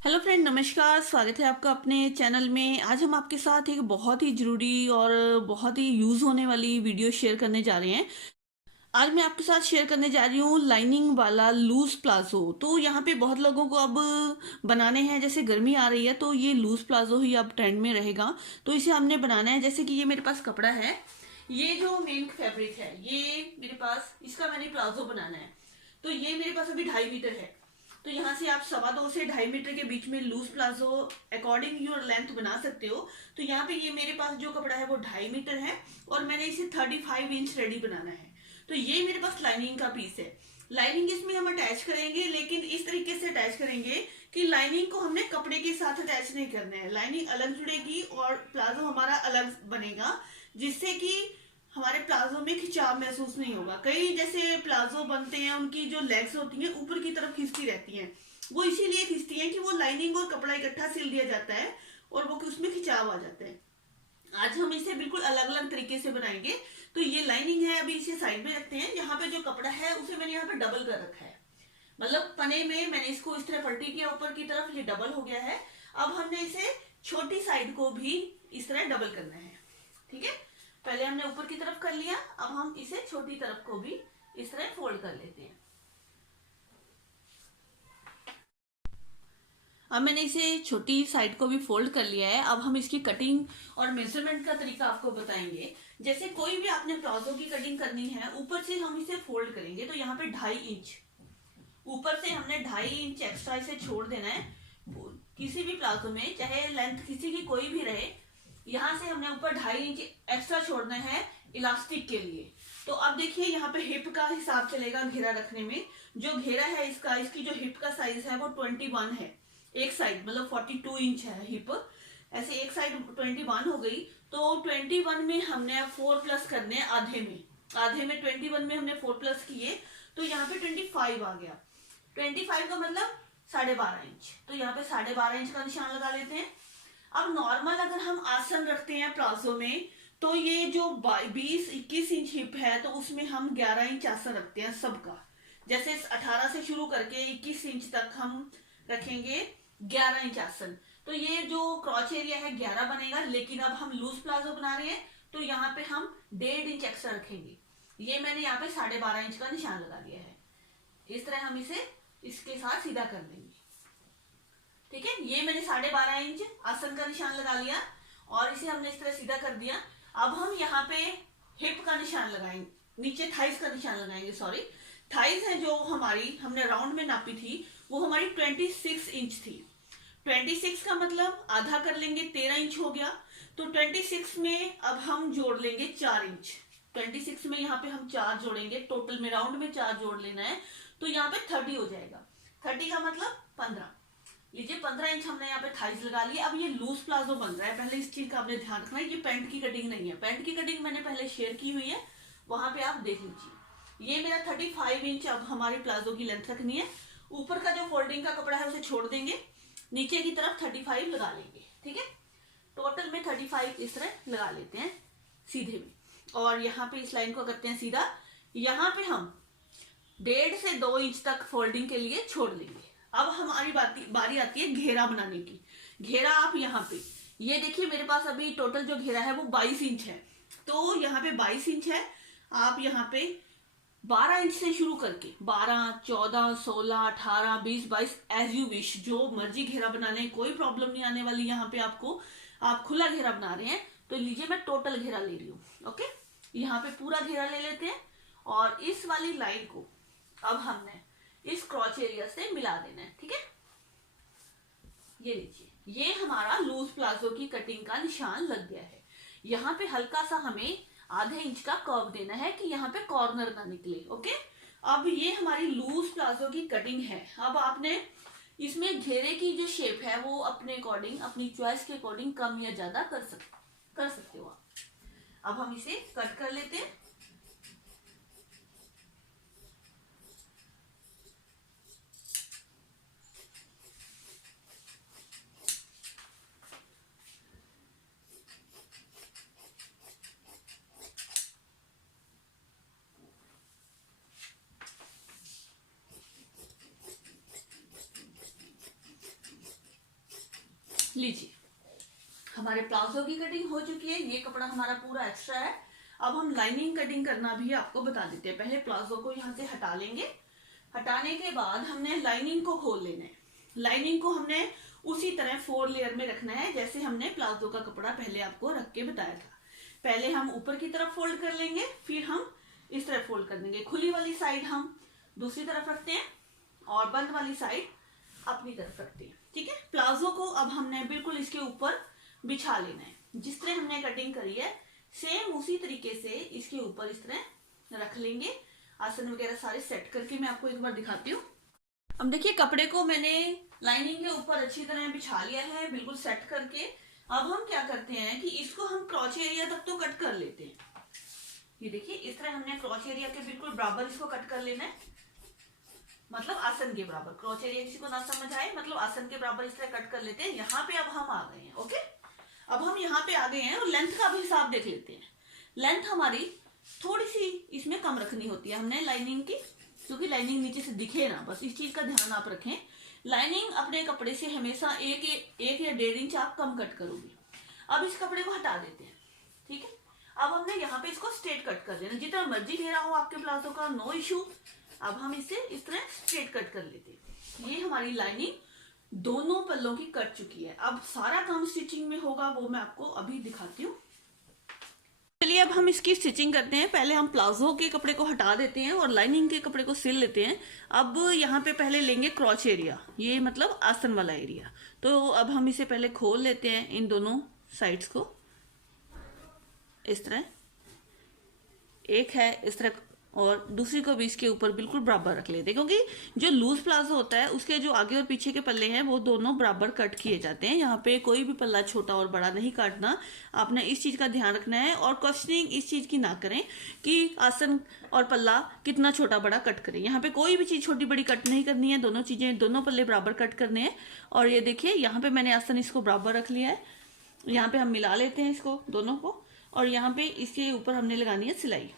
Hello friend, नमस्कार। स्वागत है आपका अपने चैनल में। आज हम आपके साथ एक बहुत ही ज़रूरी और बहुत ही यूज़ होने वाली वीडियो शेयर करने जा रहे हैं। आज मैं आपके साथ शेयर करने जा रही हूँ लाइनिंग वाला लूज प्लाजो। तो यहाँ पे बहुत लोगों को अब बनाने हैं, जैसे गर्मी आ रही है तो ये लूज प्लाजो ही अब ट्रेंड में रहेगा। तो इसे हमने बनाना है, जैसे कि ये मेरे पास कपड़ा है, ये जो मेन फैब्रिक है ये मेरे पास, इसका मैंने प्लाजो बनाना है। तो ये मेरे पास अभी 2.5 मीटर है। तो यहाँ से आप 2.25 से 2.5 मीटर के बीच में loose palazzo according your length बना सकते हो। तो यहाँ पे ये मेरे पास जो कपड़ा है वो 2.5 मीटर है और मैंने इसे 35 इंच रेडी बनाना है। तो ये मेरे पास लाइनिंग का पीस है। लाइनिंग इसमें हम अटैच करेंगे, लेकिन इस तरीके से अटैच करेंगे कि लाइनिंग को हमने कपड़े के साथ अटैच नहीं करना है। लाइनिंग अलग जुड़ेगी और प्लाजो हमारा अलग बनेगा, जिससे कि हमारे प्लाजो में खिंचाव महसूस नहीं होगा। कई जैसे प्लाजो बनते हैं, उनकी जो लेग्स होती हैं ऊपर की तरफ खिंचती रहती हैं। वो इसीलिए खिंचती हैं कि वो लाइनिंग और कपड़ा इकट्ठा सिल दिया जाता है और वो उसमें खिंचाव आ जाता है। आज हम इसे बिल्कुल अलग अलग तरीके से बनाएंगे। तो ये लाइनिंग है, अभी इसे साइड में रखते हैं। यहाँ पे जो कपड़ा है उसे मैंने यहाँ पे डबल कर रखा है, मतलब पने में मैंने इसको इस तरह पलटी किया ऊपर की तरफ, ये डबल हो गया है। अब हमने इसे छोटी साइड को भी इस तरह डबल करना है। ठीक है, पहले हमने ऊपर की तरफ कर लिया, अब हम इसे छोटी तरफ को भी इस तरह फोल्ड कर लेते हैं। अब मैंने इसे छोटी साइड को भी फोल्ड कर लिया है। अब हम इसकी कटिंग और मेजरमेंट का तरीका आपको बताएंगे। जैसे कोई भी आपने प्लाजो की कटिंग करनी है, ऊपर से हम इसे फोल्ड करेंगे तो यहाँ पे 2.5 इंच ऊपर से हमने 2.5 इंच एक्स्ट्रा इसे छोड़ देना है। किसी भी प्लाजो में चाहे लेंथ किसी की कोई भी रहे, यहाँ से हमने ऊपर 2.5 इंच एक्स्ट्रा छोड़ना है इलास्टिक के लिए। तो अब देखिए यहाँ पे हिप का हिसाब चलेगा घेरा रखने में। जो घेरा है इसका, इसकी जो हिप का साइज है वो 21 है। एक साइड मतलब 42 इंच है हिप। ऐसे एक साइड 21 हो गई। तो 21 में हमने 4 प्लस करने हैं आधे में। आधे में 21 में हमने 4 प्लस किए तो यहाँ पे 25 आ गया। 25 का मतलब 12.5 इंच। तो यहाँ पे 12.5 इंच का निशान लगा लेते हैं। अब नॉर्मल अगर हम आसन रखते हैं प्लाजो में, तो ये जो 20-21 इंच हिप है तो उसमें हम 11 इंच आसन रखते हैं सबका। जैसे 18 से शुरू करके 21 इंच तक हम रखेंगे 11 इंच आसन। तो ये जो क्रॉच एरिया है 11 बनेगा, लेकिन अब हम लूज प्लाजो बना रहे हैं तो यहाँ पे हम 1.5 इंच एक्स्ट्रा रखेंगे। ये मैंने यहाँ पे 12.5 इंच का निशान लगा दिया है। इस तरह हम इसे इसके साथ सीधा कर देंगे। ठीक है, ये मैंने 12.5 इंच आसन का निशान लगा लिया और इसे हमने इस तरह सीधा कर दिया। अब हम यहाँ पे हिप का निशान लगाएंगे, नीचे थाइस का निशान लगाएंगे। सॉरी, थाइस है जो हमारी हमने राउंड में नापी थी, वो हमारी 26 इंच थी। 26 का मतलब आधा कर लेंगे, 13 इंच हो गया। तो 26 में अब हम जोड़ लेंगे 4 इंच। 26 में यहाँ पे हम 4 जोड़ेंगे, टोटल में राउंड में 4 जोड़ लेना है। तो यहाँ पे 30 हो जाएगा। 30 का मतलब 15। लीजिए 15 इंच हमने यहाँ पे थाइस लगा लिया। अब ये लूज प्लाजो बन रहा है, पहले इस चीज का आपने ध्यान रखना है। ये पैंट की कटिंग नहीं है, पैंट की कटिंग मैंने पहले शेयर की हुई है, वहां पे आप देख लीजिए। ये मेरा 35 इंच अब हमारे प्लाजो की लेंथ रखनी है। ऊपर का जो फोल्डिंग का कपड़ा है उसे छोड़ देंगे, नीचे की तरफ 35 लगा लेंगे। ठीक है, टोटल में 35 इस तरह लगा लेते हैं सीधे में। और यहाँ पे इस लाइन को करते हैं सीधा। यहाँ पे हम 1.5 से 2 इंच तक फोल्डिंग के लिए छोड़ लेंगे। अब हमारी बारी आती है घेरा बनाने की। घेरा आप यहाँ पे ये देखिए, मेरे पास अभी टोटल जो घेरा है वो 22 इंच है। तो यहाँ पे 22 इंच है। आप यहाँ पे 12 इंच से शुरू करके 12, 14, 16, 18, 20, 22 एज यू विश, जो मर्जी घेरा बनाने, कोई प्रॉब्लम नहीं आने वाली यहाँ पे आपको। आप खुला घेरा बना रहे हैं तो लीजिए, मैं टोटल घेरा ले रही हूँ। ओके, यहाँ पे पूरा घेरा ले लेते हैं और इस वाली लाइन को अब हमने इस क्रॉच एरिया से मिला देना है। ठीक है, ये लीजिए, ये हमारा लूज प्लाजो की कटिंग का निशान लग गया है। यहाँ पे हल्का सा हमें आधे इंच का कर्व देना है कि यहाँ पे कॉर्नर ना निकले। ओके, अब ये हमारी लूज प्लाजो की कटिंग है। अब आपने इसमें घेरे की जो शेप है वो अपने अकॉर्डिंग, अपनी चॉइस के अकॉर्डिंग कम या ज्यादा कर सकते हो आप। अब हम इसे कट कर लेते हैं। लीजिए, हमारे प्लाजो की कटिंग हो चुकी है, ये कपड़ा हमारा पूरा एक्स्ट्रा है। अब हम लाइनिंग कटिंग करना भी आपको बता देते हैं। पहले प्लाजो को यहाँ से हटा लेंगे, हटाने के बाद हमने लाइनिंग को खोल लेना है। लाइनिंग को हमने उसी तरह 4 लेयर में रखना है जैसे हमने प्लाजो का कपड़ा पहले आपको रख के बताया था। पहले हम ऊपर की तरफ फोल्ड कर लेंगे, फिर हम इस तरह फोल्ड कर देंगे। खुली वाली साइड हम दूसरी तरफ रखते हैं और बंद वाली साइड अपनी तरफ रखते हैं। ठीक है, प्लाजो को अब हमने बिल्कुल इसके ऊपर बिछा लेना है। जिस तरह हमने कटिंग करी है सेम उसी तरीके से इसके ऊपर इस तरह रख लेंगे। आसन वगैरह सारे सेट करके मैं आपको एक बार दिखाती हूँ। अब देखिए, कपड़े को मैंने लाइनिंग के ऊपर अच्छी तरह बिछा लिया है, बिल्कुल सेट करके। अब हम क्या करते हैं कि इसको हम क्रॉच एरिया तक तो कट कर लेते हैं। ये देखिए, इस तरह हमने क्रॉच एरिया के बिल्कुल बराबर इसको कट कर लेना है, मतलब आसन के बराबर। क्रॉच एरिया किसी को ना समझ आए, मतलब आसन के बराबर इस तरह कट कर लेते हैं। यहाँ पे अब हम आ गए हैं। ओके, अब हम यहाँ पे आ गए हैं और लेंथ का भी हिसाब देख लेते हैं। लेंथ हमारी थोड़ी सी इसमें कम रखनी होती है हमने लाइनिंग की, क्योंकि लाइनिंग नीचे से दिखे ना, बस इस चीज का ध्यान आप रखें। लाइनिंग अपने कपड़े से हमेशा एक या 1.5 इंच आप कम कट करोगे। अब इस कपड़े को हटा देते हैं। ठीक है, अब हमने यहाँ पे इसको स्ट्रेट कट कर देना, जितना मर्जी घेरा हो आपके प्लाजो का, नो इशू। अब हम इसे इस तरह स्ट्रेट कट कर लेते हैं। ये हमारी लाइनिंग दोनों पल्लों की कट चुकी है। अब सारा काम स्टिचिंग में होगा, वो मैं आपको अभी दिखाती हूँ। चलिए, अब हम इसकी स्टिचिंग करते हैं। पहले हम प्लाजो के कपड़े को हटा देते हैं और लाइनिंग के कपड़े को सिल लेते हैं। अब यहाँ पे पहले लेंगे क्रॉच एरिया, ये मतलब आसन वाला एरिया। तो अब हम इसे पहले खोल लेते हैं, इन दोनों साइड्स को इस तरह। एक है इस तरह और दूसरी को भी इसके ऊपर बिल्कुल बराबर रख लेते हैं, क्योंकि जो लूज प्लाजो होता है उसके जो आगे और पीछे के पल्ले हैं वो दोनों बराबर कट किए जाते हैं। यहाँ पे कोई भी पल्ला छोटा और बड़ा नहीं काटना, आपने इस चीज का ध्यान रखना है। और क्वेश्चनिंग इस चीज की ना करें कि आसन और पल्ला कितना छोटा बड़ा कट करें। यहाँ पे कोई भी चीज छोटी बड़ी कट नहीं करनी है, दोनों चीजें, दोनों पल्ले बराबर कट करने हैं। और ये देखिए, यहाँ पे मैंने आसन इसको बराबर रख लिया है। यहाँ पे हम मिला लेते हैं इसको दोनों को, और यहाँ पे इसके ऊपर हमने लगानी है सिलाई।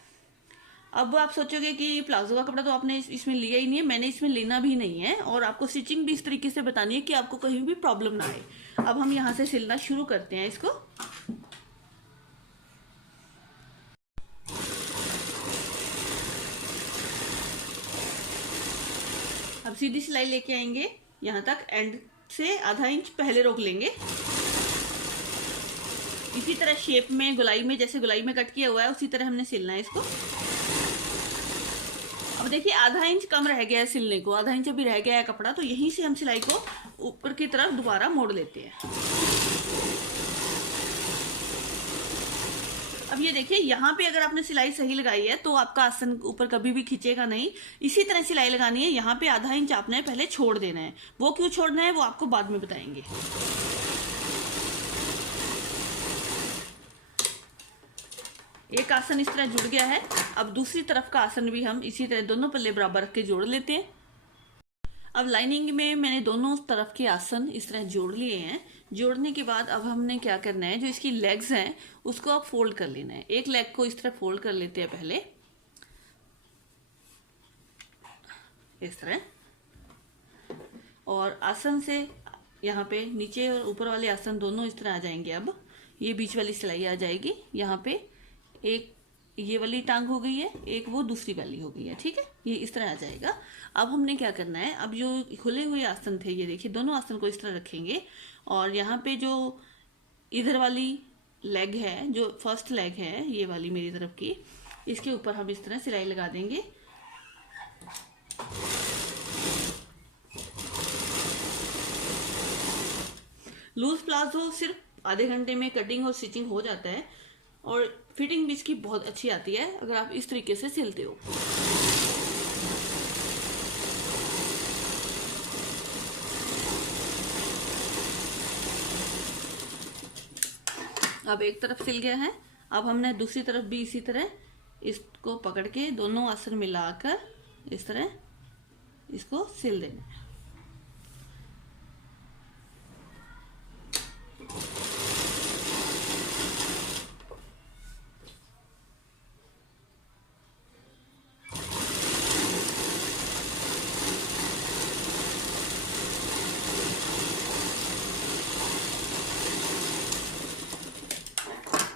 अब आप सोचोगे कि प्लाजो का कपड़ा तो आपने इसमें लिया ही नहीं है, मैंने इसमें लेना भी नहीं है, और आपको स्टिचिंग भी इस तरीके से बतानी है कि आपको कहीं भी प्रॉब्लम ना आए। अब हम यहाँ से सिलना शुरू करते हैं इसको। अब सीधी सिलाई लेके आएंगे यहाँ तक, एंड से आधा इंच पहले रोक लेंगे। इसी तरह शेप में, गोलाई में, जैसे गोलाई में कट किया हुआ है उसी तरह हमने सिलना है इसको। अब देखिए, आधा इंच कम रह गया है सिलने को, आधा इंच अभी रह गया है कपड़ा, तो यहीं से हम सिलाई को ऊपर की तरफ दोबारा मोड़ लेते हैं। अब ये देखिए, यहाँ पे अगर आपने सिलाई सही लगाई है तो आपका आसन ऊपर कभी भी खींचेगा नहीं। इसी तरह सिलाई लगानी है। यहाँ पे आधा इंच आपने पहले छोड़ देना है। वो क्यों छोड़ना है वो आपको बाद में बताएंगे। एक आसन इस तरह जुड़ गया है। अब दूसरी तरफ का आसन भी हम इसी तरह दोनों पल्ले बराबर रख के जोड़ लेते हैं। अब लाइनिंग में मैंने दोनों तरफ के आसन इस तरह जोड़ लिए हैं। जोड़ने के बाद अब हमने क्या करना है, जो इसकी लेग्स हैं उसको अब फोल्ड कर लेना है। एक लेग को इस तरह फोल्ड कर लेते हैं पहले, इस तरह, और आसन से यहाँ पे नीचे और ऊपर वाले आसन दोनों इस तरह आ जाएंगे। अब ये बीच वाली सिलाई आ जाएगी। यहाँ पे एक ये वाली टांग हो गई है, एक वो दूसरी वाली हो गई है। ठीक है, ये इस तरह आ जाएगा। अब हमने क्या करना है, अब जो खुले हुए आसन थे, ये देखिए दोनों आसन को इस तरह रखेंगे, और यहाँ पे जो इधर वाली लेग है, जो फर्स्ट लेग है ये वाली मेरी तरफ की, इसके ऊपर हम इस तरह सिलाई लगा देंगे। लूज प्लाजो सिर्फ आधे घंटे में कटिंग और स्टिचिंग हो जाता है, और फिटिंग भी इसकी बहुत अच्छी आती है अगर आप इस तरीके से सिलते हो। अब एक तरफ सिल गया है। अब हमने दूसरी तरफ भी इसी तरह इसको पकड़ के दोनों आसन मिलाकर इस तरह इसको सिल देना है।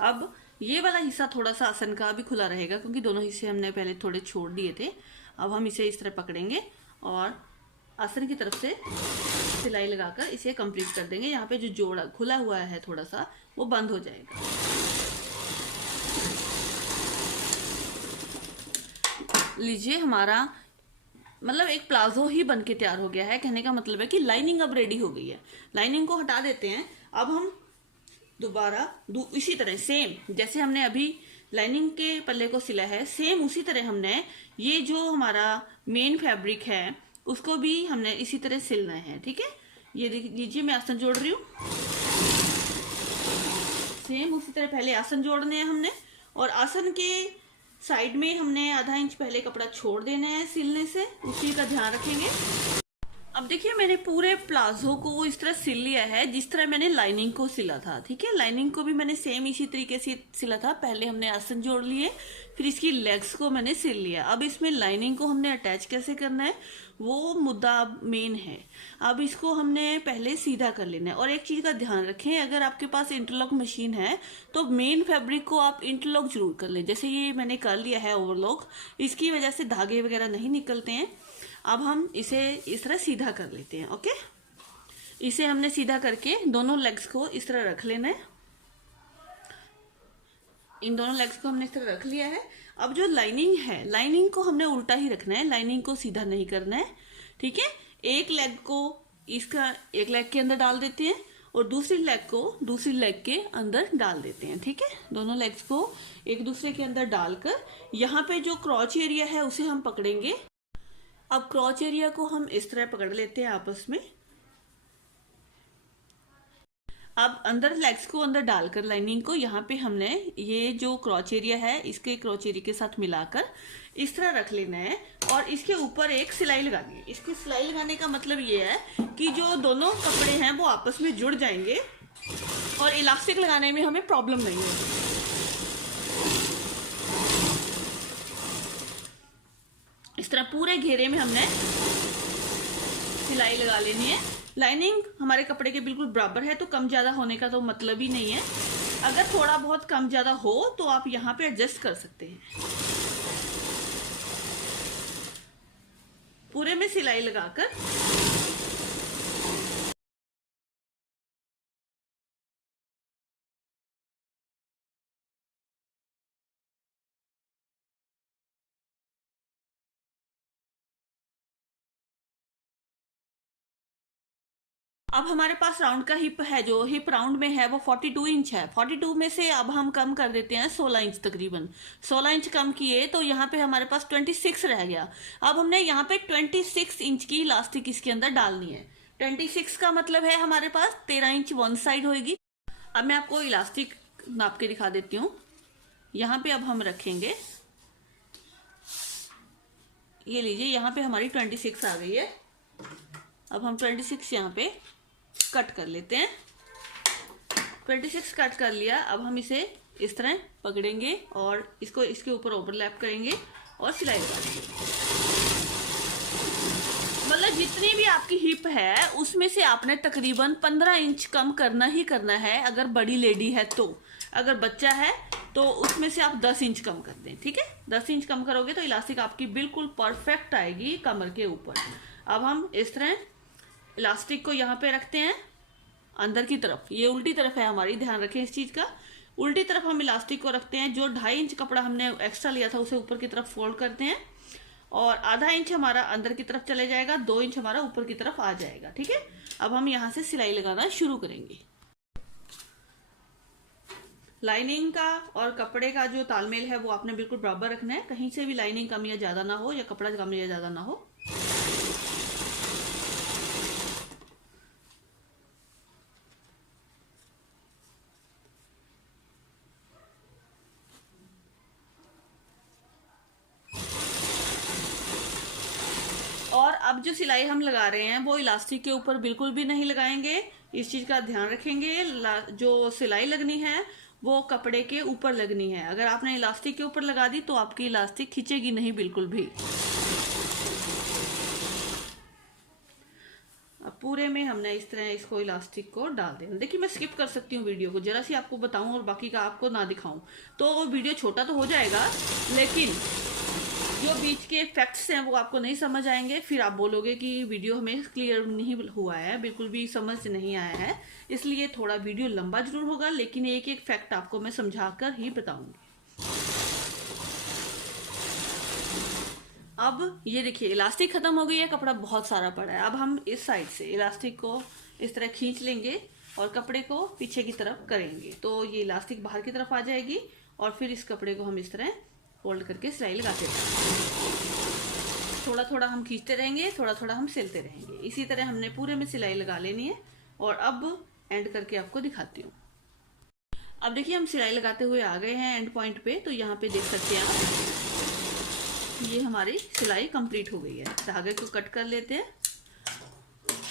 अब ये वाला हिस्सा थोड़ा सा आसन का भी खुला रहेगा क्योंकि दोनों हिस्से हमने पहले थोड़े छोड़ दिए थे। अब हम इसे इस तरह पकड़ेंगे और आसन की तरफ से सिलाई लगाकर इसे कंप्लीट कर देंगे। यहाँ पे जो जोड़ा खुला हुआ है थोड़ा सा वो बंद हो जाएगा। लीजिए, हमारा मतलब एक प्लाजो ही बनके तैयार हो गया है। कहने का मतलब है कि लाइनिंग अब रेडी हो गई है। लाइनिंग को हटा देते हैं। अब हम दोबारा इसी तरह सेम जैसे हमने अभी लाइनिंग के पल्ले को सिला है, सेम उसी तरह हमने ये जो हमारा मेन फैब्रिक है उसको भी हमने इसी तरह सिलना है। ठीक है, ये देख लीजिए, मैं आसन जोड़ रही हूँ। सेम उसी तरह पहले आसन जोड़ने हैं हमने, और आसन के साइड में हमने आधा इंच पहले कपड़ा छोड़ देना है सिलने से, उसी का ध्यान रखेंगे। अब देखिए, मैंने पूरे प्लाजो को इस तरह सिल लिया है जिस तरह मैंने लाइनिंग को सिला था। ठीक है, लाइनिंग को भी मैंने सेम इसी तरीके से सिला था। पहले हमने आसन जोड़ लिए, फिर इसकी लेग्स को मैंने सिल लिया। अब इसमें लाइनिंग को हमने अटैच कैसे करना है वो मुद्दा मेन है। अब इसको हमने पहले सीधा कर लेना है। और एक चीज का ध्यान रखें, अगर आपके पास इंटरलॉक मशीन है तो मेन फैब्रिक को आप इंटरलॉक जरूर कर लें। जैसे ये मैंने कर लिया है ओवरलॉक, इसकी वजह से धागे वगैरह नहीं निकलते हैं। अब हम इसे इस तरह सीधा कर लेते हैं। ओके, इसे हमने सीधा करके दोनों लेग्स को इस तरह रख लेना है। इन दोनों लेग्स को हमने इस तरह रख लिया है। अब जो लाइनिंग है, लाइनिंग को हमने उल्टा ही रखना है, लाइनिंग को सीधा नहीं करना है। ठीक है, एक लेग को इसका एक लेग के अंदर डाल देते हैं और दूसरी लेग को दूसरी लेग के अंदर डाल देते हैं। ठीक है, दोनों लेग्स को एक दूसरे के अंदर डालकर यहाँ पे जो क्रॉच एरिया है उसे हम पकड़ेंगे। अब क्रॉच एरिया को हम इस तरह पकड़ लेते हैं आपस में। अब अंदर लेग्स को अंदर डालकर लाइनिंग को यहाँ पे हमने ये जो क्रॉच एरिया है इसके क्रॉच एरिया के साथ मिलाकर इस तरह रख लेना है और इसके ऊपर एक सिलाई लगानी है। इसकी सिलाई लगाने का मतलब ये है कि जो दोनों कपड़े हैं वो आपस में जुड़ जाएंगे और इलास्टिक लगाने में हमें प्रॉब्लम नहीं होगी। इस तरह पूरे घेरे में हमने सिलाई लगा लेनी है। लाइनिंग हमारे कपड़े के बिल्कुल बराबर है तो कम ज्यादा होने का तो मतलब ही नहीं है। अगर थोड़ा बहुत कम ज्यादा हो तो आप यहाँ पे एडजस्ट कर सकते हैं। पूरे में सिलाई लगाकर अब हमारे पास राउंड का हिप है, जो हिप राउंड में है वो 42 इंच है। 42 में से अब हम कम कर देते हैं 16 इंच, तकरीबन 16 इंच कम किए तो यहाँ पे हमारे पास 26 रह गया। अब हमने यहाँ पे 26 इंच की इलास्टिक इसके अंदर डालनी है। 26 का मतलब है हमारे पास 13 इंच वन साइड होगी। अब मैं आपको इलास्टिक नाप के दिखा देती हूँ। यहाँ पे अब हम रखेंगे, ये लीजिए, यहाँ पे हमारी 26 आ गई है। अब हम 26 यहाँ पे कट कर लेते हैं। 26 कट कर लिया। अब हम इसे इस तरह पकड़ेंगे और इसको इसके ऊपर ओवरलैप करेंगे और सिलाई लगा देंगे। मतलब जितनी भी आपकी हिप है उसमें से आपने तकरीबन 15 इंच कम करना ही करना है अगर बड़ी लेडी है तो। अगर बच्चा है तो उसमें से आप 10 इंच कम कर दें। ठीक है, 10 इंच कम करोगे तो इलास्टिक आपकी बिल्कुल परफेक्ट आएगी कमर के ऊपर। अब हम इस तरह इलास्टिक को यहाँ पे रखते हैं अंदर की तरफ। ये उल्टी तरफ है हमारी, ध्यान रखें इस चीज का। उल्टी तरफ हम इलास्टिक को रखते हैं। जो 2.5 इंच कपड़ा हमने एक्स्ट्रा लिया था उसे ऊपर की तरफ फोल्ड करते हैं और आधा इंच हमारा अंदर की तरफ चले जाएगा, 2 इंच हमारा ऊपर की तरफ आ जाएगा। ठीक है, अब हम यहाँ से सिलाई लगाना शुरू करेंगे। लाइनिंग का और कपड़े का जो तालमेल है वो आपने बिल्कुल बराबर रखना है। कहीं से भी लाइनिंग कम या ज्यादा ना हो या कपड़ा कम या ज्यादा ना हो। और अब जो सिलाई हम लगा रहे हैं वो इलास्टिक के ऊपर बिल्कुल भी नहीं लगाएंगे। इस चीज का ध्यान रखेंगे। जो सिलाई लगनी है वो कपड़े के ऊपर लगनी है। अगर आपने इलास्टिक के ऊपर लगा दी तो आपकी इलास्टिक खींचेगी नहीं बिल्कुल भी। अब पूरे में हमने इस तरह इसको इलास्टिक को डाल देना। देखिए मैं स्किप कर सकती हूँ वीडियो को, जरा सी आपको बताऊं और बाकी का आपको ना दिखाऊं तो वीडियो छोटा तो हो जाएगा, लेकिन जो बीच के फैक्ट्स हैं वो आपको नहीं समझ आएंगे। फिर आप बोलोगे कि वीडियो हमें क्लियर नहीं हुआ है, बिल्कुल भी समझ नहीं आया है। इसलिए थोड़ा वीडियो लंबा जरूर होगा, लेकिन एक एक फैक्ट आपको मैं समझाकर ही बताऊंगी। अब ये देखिए इलास्टिक खत्म हो गई है, कपड़ा बहुत सारा पड़ा है। अब हम इस साइड से इलास्टिक को इस तरह खींच लेंगे और कपड़े को पीछे की तरफ करेंगे, तो ये इलास्टिक बाहर की तरफ आ जाएगी। और फिर इस कपड़े को हम इस तरह फोल्ड करके सिलाई लगाते रहेंगे। थोड़ा थोड़ा हम खींचते रहेंगे, थोड़ा थोड़ा हम सिलते रहेंगे। इसी तरह हमने पूरे में सिलाई लगा लेनी है। और अब एंड करके आपको दिखाती हूँ। अब देखिए हम सिलाई लगाते हुए आ गए हैं एंड पॉइंट पे, तो यहाँ पे देख सकते हैं आप, ये हमारी सिलाई कंप्लीट हो गई है। धागे को कट कर लेते हैं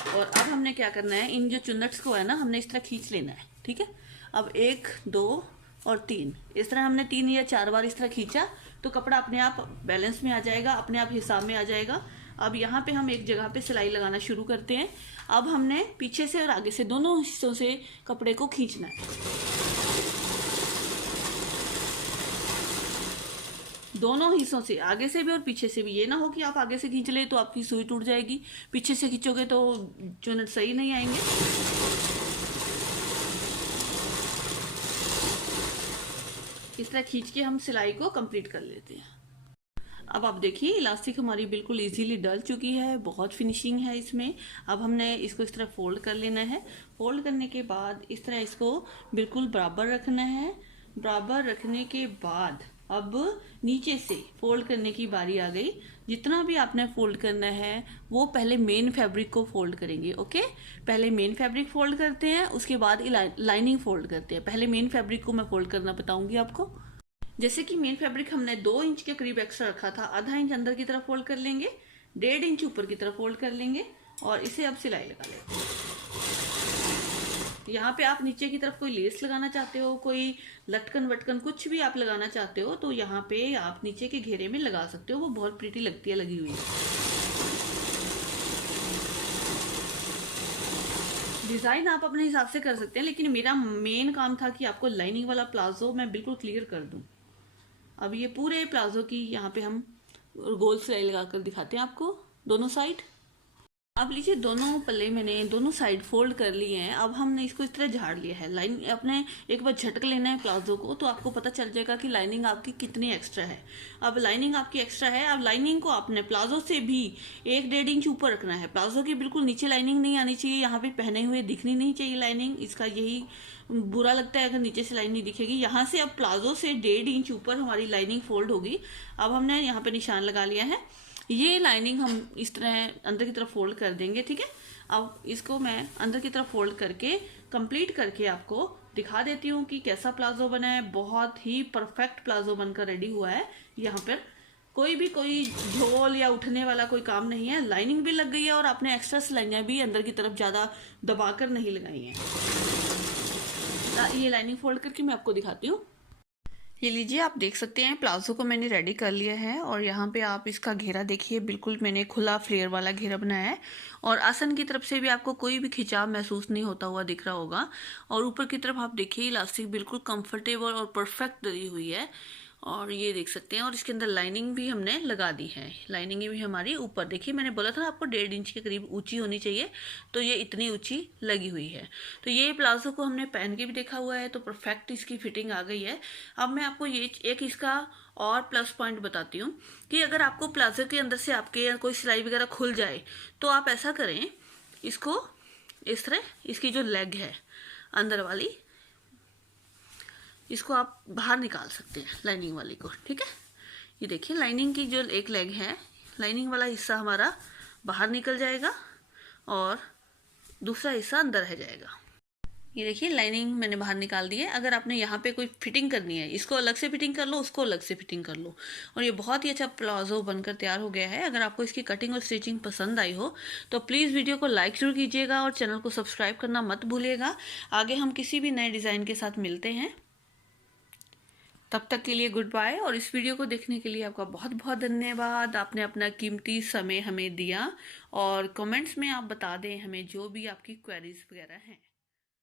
और अब हमने क्या करना है, इन जो चुन्नट्स को है ना, हमने इस तरह खींच लेना है। ठीक है, अब 1 2 और 3 इस तरह हमने 3 या 4 बार इस तरह खींचा तो कपड़ा अपने आप बैलेंस में आ जाएगा, अपने आप हिसाब में आ जाएगा। अब यहाँ पे हम एक जगह पे सिलाई लगाना शुरू करते हैं। अब हमने पीछे से और आगे से दोनों हिस्सों से कपड़े को खींचना है, दोनों हिस्सों से, आगे से भी और पीछे से भी। ये ना हो कि आप आगे से खींच ले तो आपकी सुई टूट जाएगी, पीछे से खींचोगे तो चुन्नट सही नहीं आएंगे। इस तरह खींच के हम सिलाई को कंप्लीट कर लेते हैं। अब आप देखिए इलास्टिक हमारी बिल्कुल इजीली डल चुकी है, बहुत फिनिशिंग है इसमें। अब हमने इसको इस तरह फोल्ड कर लेना है। फोल्ड करने के बाद इस तरह इसको बिल्कुल बराबर रखना है। बराबर रखने के बाद अब नीचे से फोल्ड करने की बारी आ गई। जितना भी आपने फोल्ड करना है वो पहले मेन फैब्रिक को फोल्ड करेंगे। ओके, पहले मेन फैब्रिक फोल्ड करते हैं, उसके बाद लाइनिंग फोल्ड करते हैं। पहले मेन फैब्रिक को मैं फोल्ड करना बताऊंगी आपको। जैसे कि मेन फैब्रिक हमने 2 इंच के करीब एक्स्ट्रा रखा था, आधा इंच अंदर की तरफ फोल्ड कर लेंगे, 1.5 इंच ऊपर की तरफ फोल्ड कर लेंगे और इसे अब सिलाई लगा लेते हैं। यहाँ पे आप नीचे की तरफ कोई लेस लगाना चाहते हो, कोई लटकन वटकन कुछ भी आप लगाना चाहते हो तो यहाँ पे आप नीचे के घेरे में लगा सकते हो, वो बहुत प्रीटी लगती है लगी हुई। डिजाइन आप अपने हिसाब से कर सकते हैं, लेकिन मेरा मेन काम था कि आपको लाइनिंग वाला प्लाजो मैं बिल्कुल क्लियर कर दूं। अब ये पूरे प्लाजो की यहाँ पे हम गोल सिलाई लगाकर दिखाते हैं आपको दोनों साइड। अब लीजिए दोनों पल्ले मैंने दोनों साइड फोल्ड कर लिए हैं। अब हमने इसको इस तरह झाड़ लिया है। लाइन अपने एक बार झटक लेना है प्लाजो को, तो आपको पता चल जाएगा कि लाइनिंग आपकी कितनी एक्स्ट्रा है। अब लाइनिंग आपकी एक्स्ट्रा है। अब लाइनिंग को आपने प्लाजो से भी 1.5 इंच ऊपर रखना है। प्लाजो की बिल्कुल नीचे लाइनिंग नहीं आनी चाहिए, यहाँ पे पहने हुए दिखनी नहीं चाहिए लाइनिंग। इसका यही बुरा लगता है अगर नीचे से लाइन नहीं दिखेगी। यहाँ से अब प्लाजो से 1.5 इंच ऊपर हमारी लाइनिंग फोल्ड होगी। अब हमने यहाँ पे निशान लगा लिया है। ये लाइनिंग हम इस तरह अंदर की तरफ फोल्ड कर देंगे। ठीक है, अब इसको मैं अंदर की तरफ फोल्ड करके कंप्लीट करके आपको दिखा देती हूँ कि कैसा प्लाजो बना है। बहुत ही परफेक्ट प्लाजो बनकर रेडी हुआ है। यहाँ पर कोई झोल या उठने वाला कोई काम नहीं है। लाइनिंग भी लग गई है और आपने एक्स्ट्रा सिलाइयाँ भी अंदर की तरफ ज्यादा दबाकर नहीं लगाई हैं। ये लाइनिंग फोल्ड करके मैं आपको दिखाती हूँ। ये लीजिए आप देख सकते हैं प्लाजो को मैंने रेडी कर लिया है और यहाँ पे आप इसका घेरा देखिए, बिल्कुल मैंने खुला फ्लेयर वाला घेरा बनाया है और आसन की तरफ से भी आपको कोई भी खिंचाव महसूस नहीं होता हुआ दिख रहा होगा। और ऊपर की तरफ आप देखिए इलास्टिक बिल्कुल कंफर्टेबल और परफेक्ट डली हुई है और ये देख सकते हैं। और इसके अंदर लाइनिंग भी हमने लगा दी है। लाइनिंग भी हमारी ऊपर देखिए, मैंने बोला था आपको 1.5 इंच के करीब ऊंची होनी चाहिए, तो ये इतनी ऊंची लगी हुई है। तो ये प्लाजो को हमने पहन के भी देखा हुआ है, तो परफेक्ट इसकी फिटिंग आ गई है। अब मैं आपको ये एक इसका और प्लस पॉइंट बताती हूँ कि अगर आपको प्लाजो के अंदर से आपके कोई सिलाई वगैरह खुल जाए तो आप ऐसा करें, इसको इस तरह, इसकी जो लेग है अंदर वाली, इसको आप बाहर निकाल सकते हैं लाइनिंग वाली को। ठीक है, ये देखिए लाइनिंग की जो एक लेग है, लाइनिंग वाला हिस्सा हमारा बाहर निकल जाएगा और दूसरा हिस्सा अंदर रह जाएगा। ये देखिए लाइनिंग मैंने बाहर निकाल दी है। अगर आपने यहाँ पे कोई फिटिंग करनी है, इसको अलग से फिटिंग कर लो, उसको अलग से फिटिंग कर लो। और ये बहुत ही अच्छा प्लाजो बनकर तैयार हो गया है। अगर आपको इसकी कटिंग और स्टिचिंग पसंद आई हो तो प्लीज़ वीडियो को लाइक जरूर कीजिएगा और चैनल को सब्सक्राइब करना मत भूलिएगा। आगे हम किसी भी नए डिज़ाइन के साथ मिलते हैं। तब तक के लिए गुड बाय, और इस वीडियो को देखने के लिए आपका बहुत बहुत धन्यवाद। आपने अपना कीमती समय हमें दिया, और कमेंट्स में आप बता दें हमें जो भी आपकी क्वेरीज वगैरह हैं।